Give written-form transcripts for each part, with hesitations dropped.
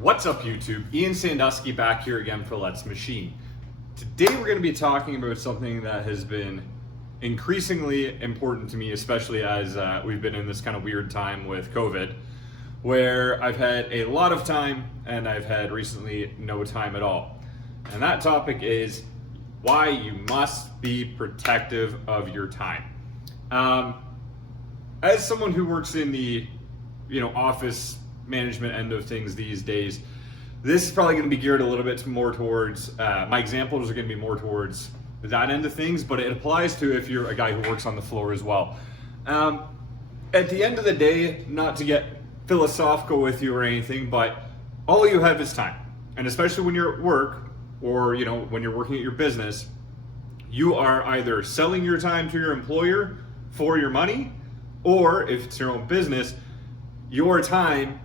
What's up YouTube? Ian Sandusky back here again for Let's Machine. Today we're going to be talking about something that has been increasingly important to me, especially as we've been in this kind of weird time with COVID, where I've had a lot of time and I've had recently no time at all. And that topic is why you must be protective of your time. As someone who works in the office management end of things these days, this is probably going to be geared a little bit more towards, my examples are going to be more towards that end of things, but it applies to if you're a guy who works on the floor as well. At the end of the day, not to get philosophical with you or anything, but all you have is time. And especially when you're at work or when you're working at your business, you are either selling your time to your employer for your money, or if it's your own business, your time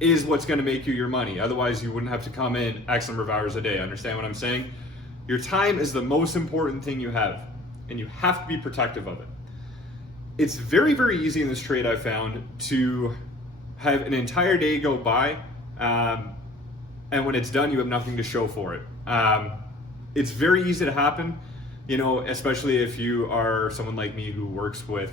is what's going to make you your money. Otherwise, you wouldn't have to come in X number of hours a day. Understand what I'm saying? Your time is the most important thing you have, and you have to be protective of it. It's very, very easy in this trade, I've found, to have an entire day go by, and when it's done, you have nothing to show for it. It's very easy to happen, especially if you are someone like me who works with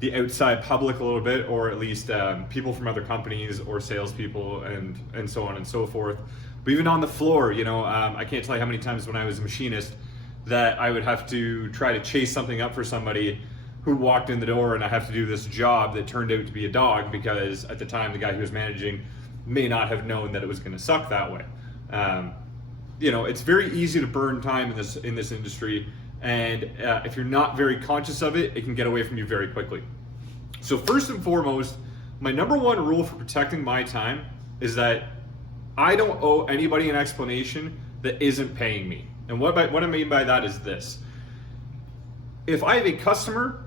the outside public a little bit, or at least people from other companies or salespeople and so on and so forth. But even on the floor, I can't tell you how many times when I was a machinist that I would have to try to chase something up for somebody who walked in the door, and I have to do this job that turned out to be a dog because at the time the guy who was managing may not have known that it was going to suck that way. It's very easy to burn time in this industry. And if you're not very conscious of it, it can get away from you very quickly. So first and foremost, my number one rule for protecting my time is that I don't owe anybody an explanation that isn't paying me. And what I mean by that is this. If I have a customer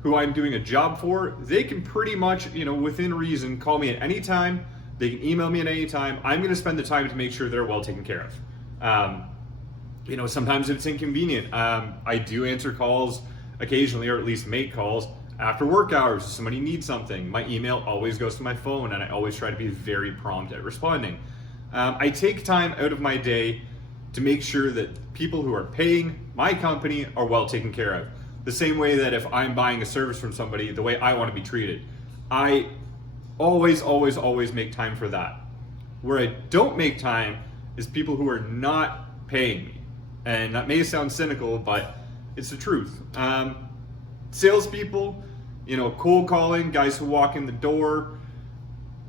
who I'm doing a job for, they can pretty much, within reason, call me at any time. They can email me at any time. I'm going to spend the time to make sure they're well taken care of. Sometimes it's inconvenient. I do answer calls occasionally, or at least make calls after work hours. If somebody needs something, my email always goes to my phone, and I always try to be very prompt at responding. I take time out of my day to make sure that people who are paying my company are well taken care of. The same way that if I'm buying a service from somebody, the way I want to be treated. I always make time for that. Where I don't make time is people who are not paying me. And that may sound cynical, but it's the truth. Salespeople, cold calling, guys who walk in the door,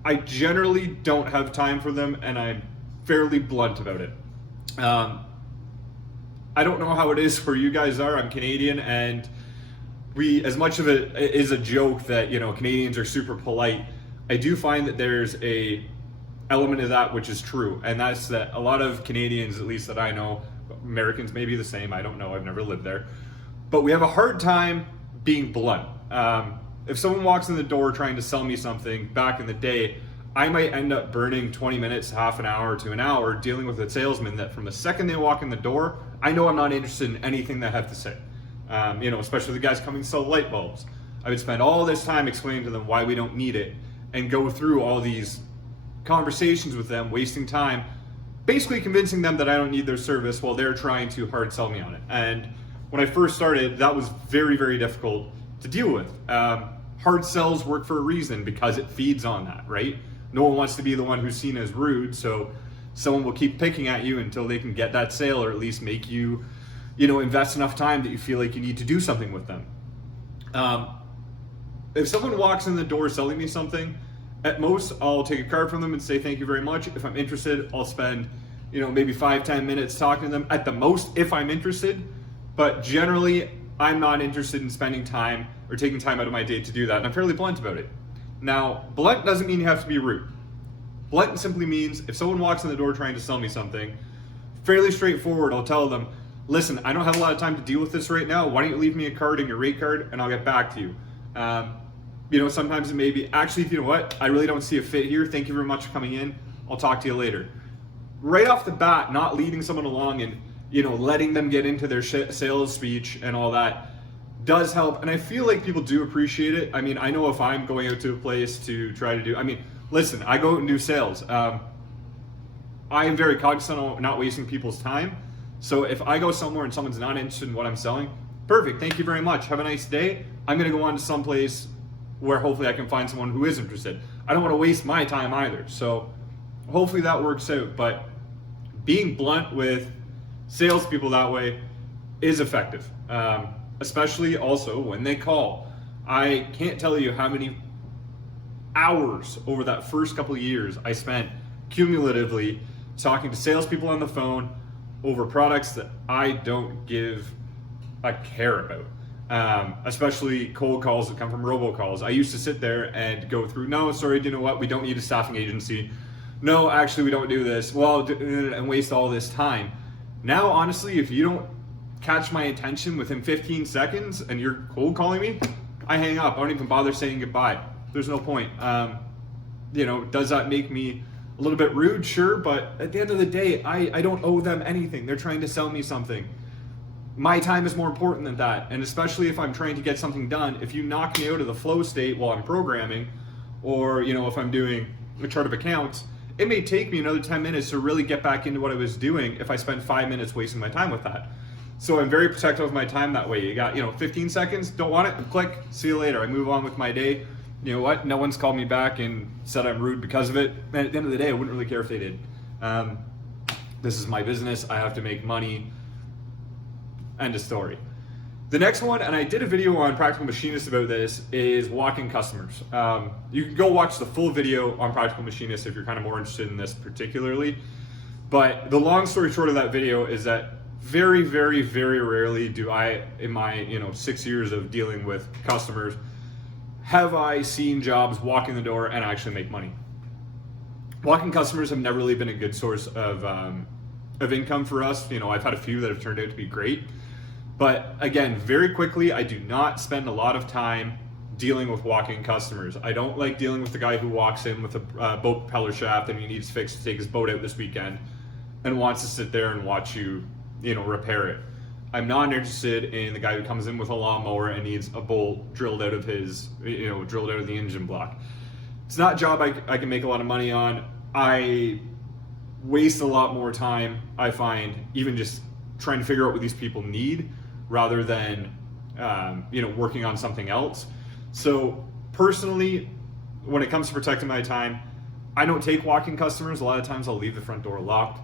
I generally don't have time for them, and I'm fairly blunt about it. I don't know how it is where you guys are. I'm Canadian, and as much of it is a joke that, Canadians are super polite, I do find that there's a element of that which is true, and that's that a lot of Canadians, at least that I know, Americans may be the same, I don't know, I've never lived there, but we have a hard time being blunt. If someone walks in the door trying to sell me something back in the day, I might end up burning 20 minutes, half an hour to an hour dealing with a salesman that from the second they walk in the door, I know I'm not interested in anything they have to say. Especially the guys coming to sell light bulbs. I would spend all this time explaining to them why we don't need it and go through all these conversations with them, wasting time, basically convincing them that I don't need their service while they're trying to hard sell me on it. And when I first started, that was very, very difficult to deal with. Hard sells work for a reason because it feeds on that, right? No one wants to be the one who's seen as rude, so someone will keep picking at you until they can get that sale, or at least make you, invest enough time that you feel like you need to do something with them. If someone walks in the door selling me something, at most, I'll take a card from them and say thank you very much. If I'm interested, I'll spend, maybe 5-10 minutes talking to them at the most if I'm interested. But generally, I'm not interested in spending time or taking time out of my day to do that. And I'm fairly blunt about it. Now, blunt doesn't mean you have to be rude. Blunt simply means if someone walks in the door trying to sell me something, fairly straightforward, I'll tell them, listen, I don't have a lot of time to deal with this right now. Why don't you leave me a card and your rate card and I'll get back to you. Sometimes it may be, actually, you know what? I really don't see a fit here. Thank you very much for coming in. I'll talk to you later. Right off the bat, not leading someone along and, letting them get into their sales speech and all that does help. And I feel like people do appreciate it. I mean, I know if I'm going out to a place to try to do, listen, I go out and do sales. I'm very cognizant of not wasting people's time. So if I go somewhere and someone's not interested in what I'm selling, perfect, thank you very much, have a nice day. I'm gonna go on to someplace where hopefully I can find someone who is interested. I don't wanna waste my time either. So hopefully that works out. But being blunt with salespeople that way is effective, especially also when they call. I can't tell you how many hours over that first couple of years I spent cumulatively talking to salespeople on the phone over products that I don't give a care about, especially cold calls that come from robocalls. I used to sit there and go through, no, sorry, you know what, we don't need a staffing agency. No, actually, we don't do this. Well, and waste all this time. Now, honestly, if you don't catch my attention within 15 seconds and you're cold calling me, I hang up. I don't even bother saying goodbye. There's no point. Does that make me a little bit rude? Sure, but at the end of the day, I don't owe them anything. They're trying to sell me something. My time is more important than that. And especially if I'm trying to get something done, if you knock me out of the flow state while I'm programming, or if I'm doing a chart of accounts, it may take me another 10 minutes to really get back into what I was doing if I spend 5 minutes wasting my time with that. So I'm very protective of my time that way. You got 15 seconds, don't want it, click, see you later. I move on with my day. You know what? No one's called me back and said I'm rude because of it. And at the end of the day, I wouldn't really care if they did. This is my business. I have to make money. End of story. The next one, and I did a video on Practical Machinist about this, is walk-in customers. You can go watch the full video on Practical Machinist if you're kind of more interested in this particularly. But the long story short of that video is that very, very, very rarely do I, in my 6 years of dealing with customers, have I seen jobs walk in the door and actually make money. Walk-in customers have never really been a good source of income for us. I've had a few that have turned out to be great. But again, very quickly, I do not spend a lot of time dealing with walk-in customers. I don't like dealing with the guy who walks in with a boat propeller shaft and he needs fixed to take his boat out this weekend and wants to sit there and watch you, repair it. I'm not interested in the guy who comes in with a lawnmower and needs a bolt drilled out of his, drilled out of the engine block. It's not a job I can make a lot of money on. I waste a lot more time, I find, even just trying to figure out what these people need rather than, working on something else. So personally, when it comes to protecting my time, I don't take walk-in customers. A lot of times I'll leave the front door locked.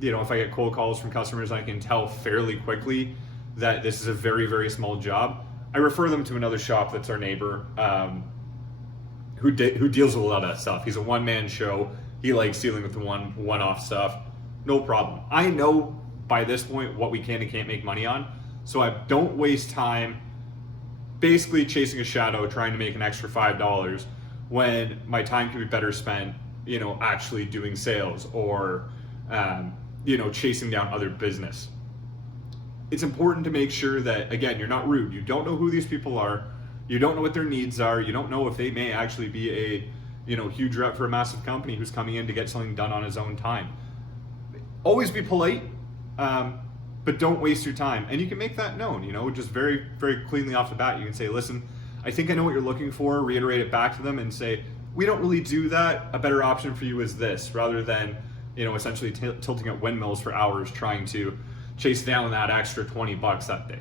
If I get cold calls from customers, I can tell fairly quickly that this is a very, very small job. I refer them to another shop that's our neighbor, who deals with a lot of that stuff. He's a one-man show. He likes dealing with the one-off stuff. No problem. I know by this point what we can and can't make money on, so I don't waste time basically chasing a shadow trying to make an extra $5 when my time can be better spent, actually doing sales or chasing down other business. It's important to make sure that, again, you're not rude. You don't know who these people are. You don't know what their needs are. You don't know if they may actually be a huge rep for a massive company who's coming in to get something done on his own time. Always be polite, but don't waste your time. And you can make that known, just very, very cleanly off the bat. You can say, listen, I think I know what you're looking for, reiterate it back to them and say, we don't really do that. A better option for you is this, rather than, essentially tilting at windmills for hours trying to chase down that extra $20 that day.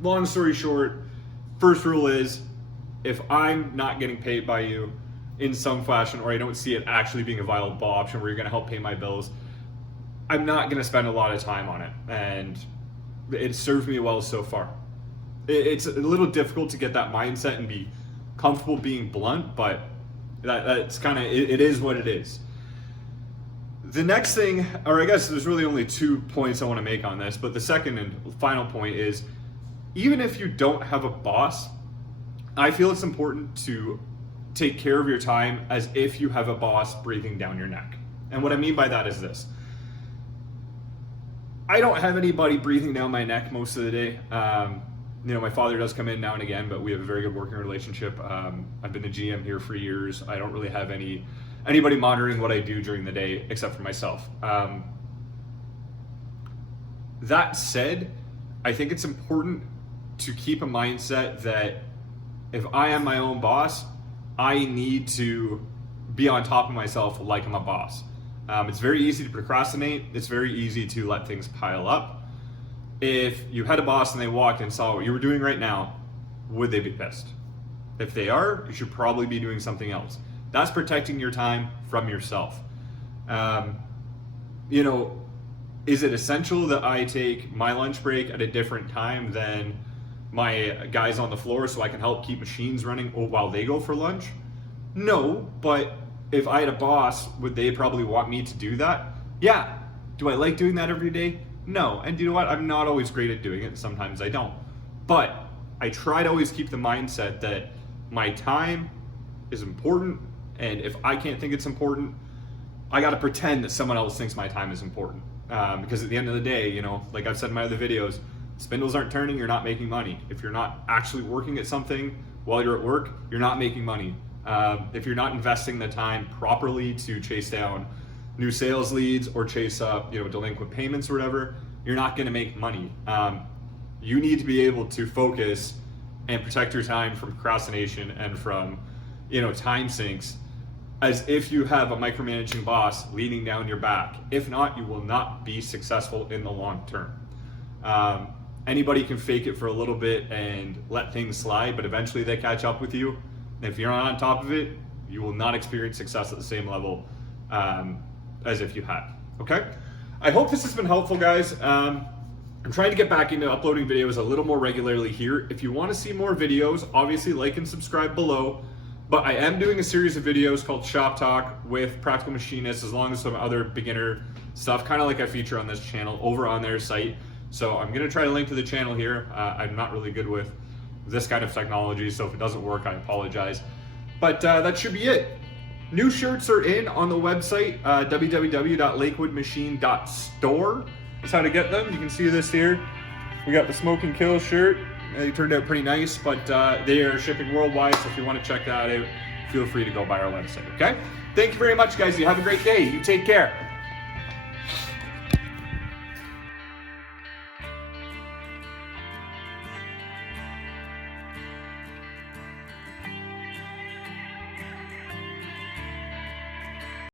Long story short, first rule is, if I'm not getting paid by you in some fashion, or I don't see it actually being a viable option where you're going to help pay my bills, I'm not going to spend a lot of time on it. And it served me well so far. It's a little difficult to get that mindset and be comfortable being blunt, but that's kind of, it is what it is. The next thing, or I guess there's really only 2 points I want to make on this, but the second and final point is, even if you don't have a boss, I feel it's important to take care of your time as if you have a boss breathing down your neck. And what I mean by that is this. I don't have anybody breathing down my neck most of the day. My father does come in now and again, but we have a very good working relationship. I've been a GM here for years. I don't really have anybody monitoring what I do during the day except for myself. That said, I think it's important to keep a mindset that if I am my own boss, I need to be on top of myself like I'm a boss. It's very easy to procrastinate. It's very easy to let things pile up. If you had a boss and they walked and saw what you were doing right now, would they be pissed? If they are, you should probably be doing something else. That's protecting your time from yourself. You know, is it essential that I take my lunch break at a different time than my guys on the floor so I can help keep machines running while they go for lunch? No, but if I had a boss, would they probably want me to do that? Yeah. Do I like doing that every day? No. And you know what? I'm not always great at doing it. Sometimes I don't. But I try to always keep the mindset that my time is important, and if I can't think it's important, I got to pretend that someone else thinks my time is important. Because at the end of the day, you know, like I've said in my other videos, spindles aren't turning, you're not making money. If you're not actually working at something while you're at work, you're not making money. If you're not investing the time properly to chase down new sales leads or chase up, you know, delinquent payments or whatever, you're not going to make money. You need to be able to focus and protect your time from procrastination and from, you know, time sinks, as if you have a micromanaging boss leaning down your back. If not, you will not be successful in the long term. Anybody can fake it for a little bit and let things slide, but eventually they catch up with you. And if you're not on top of it, you will not experience success at the same level as if you had. Okay? I hope this has been helpful, guys. I'm trying to get back into uploading videos a little more regularly here. If you want to see more videos, obviously like and subscribe below. But I am doing a series of videos called Shop Talk with Practical Machinists, as long as some other beginner stuff, kind of like I feature on this channel, over on their site. So I'm going to try to link to the channel here. I'm not really good with this kind of technology, so if it doesn't work, I apologize. But that should be it. New shirts are in on the website, www.lakewoodmachine.store. That's how to get them. You can see this here. We got the Smoke and Kill shirt. They turned out pretty nice, but they are shipping worldwide, so if you want to check that out, feel free to go by our website, okay? Thank you very much, guys. You have a great day. You take care.